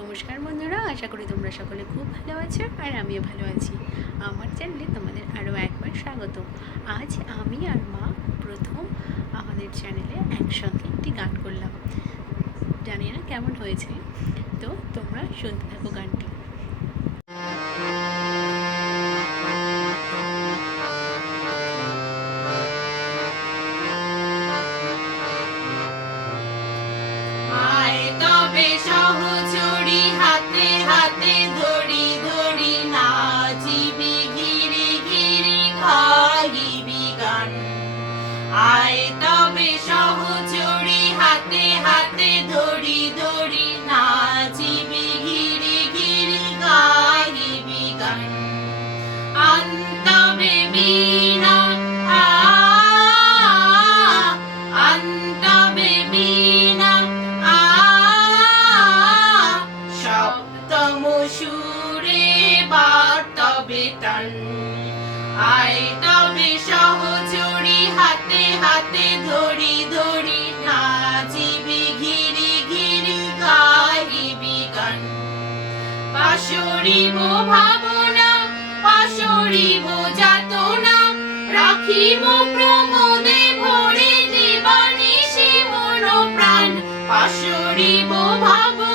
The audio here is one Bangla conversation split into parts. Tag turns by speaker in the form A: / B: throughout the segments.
A: নমস্কার বন্ধুরা, আশা করি তোমরা সকলে খুব ভালো আছো আর আমিও ভালো আছি। আমার চ্যানেলে তোমাদের আরও একবার স্বাগত। আজ আমি আর মা প্রথম আমাদের চ্যানেলে একসঙ্গে একটি গান করলাম। জানি না কেমন হয়েছে, তো তোমরা শুনতে থাকো গানটি।
B: সপ্তম সুরে বার্তবে টান আয় তবে সহচরি হাতে হাতে ধরি ধরি নাচিবি ঘিরি ঘিরি গাইবি গান। পাশরিব ভাবনা পাশরিব যাতনা, রাখিব প্রমোদে ভরে মন প্রাণ। পাশরিব ভাবনা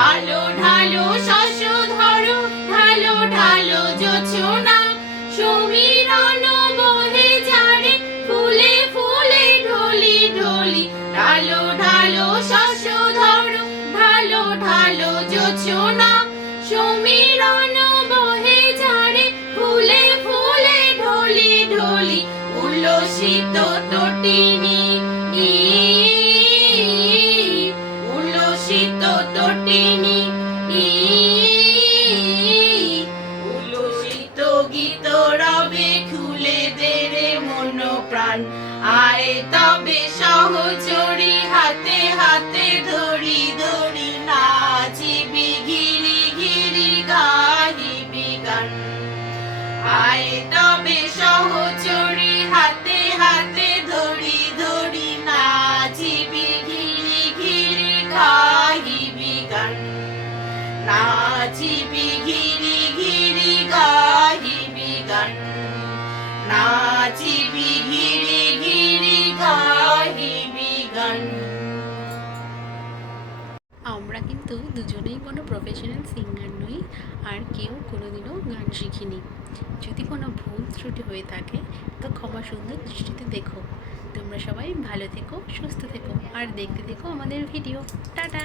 B: ঢালো ঢালো শস্য ধরো ঢালো ঢালো যোচনা সমীরণ বহে যারে ফুলে ফুলে, ঢলি ঢলি। ঢালো ঢালো শস্য ধরো ঢালো ঢালো যোচনা সমীরণ বহে যারে ফুলে ফুলে, ঢলি ঢলি। উল্লসিত তটিনী তটিনী উল্লসিত গীত রবে খুলে প্রাণ আয় তবে সহচরি হাতে হাতে ধরি ধরি নাচিবি ঘিরি ঘিরি গাহিবি গান। আয় তবে সহচরি
A: কিন্তু দুজনেই কোনো প্রফেশনাল সিঙ্গার নই, আর কেউ কোনোদিনও গান শিখিনি। যদি কোনো ভুল ত্রুটি হয়ে থাকে, তো ক্ষমা সুন্দর দৃষ্টিতে দেখো। তোমরা সবাই ভালো থেকো, সুস্থ থেকো, আর দেখতে থেকো আমাদের ভিডিও টাটা!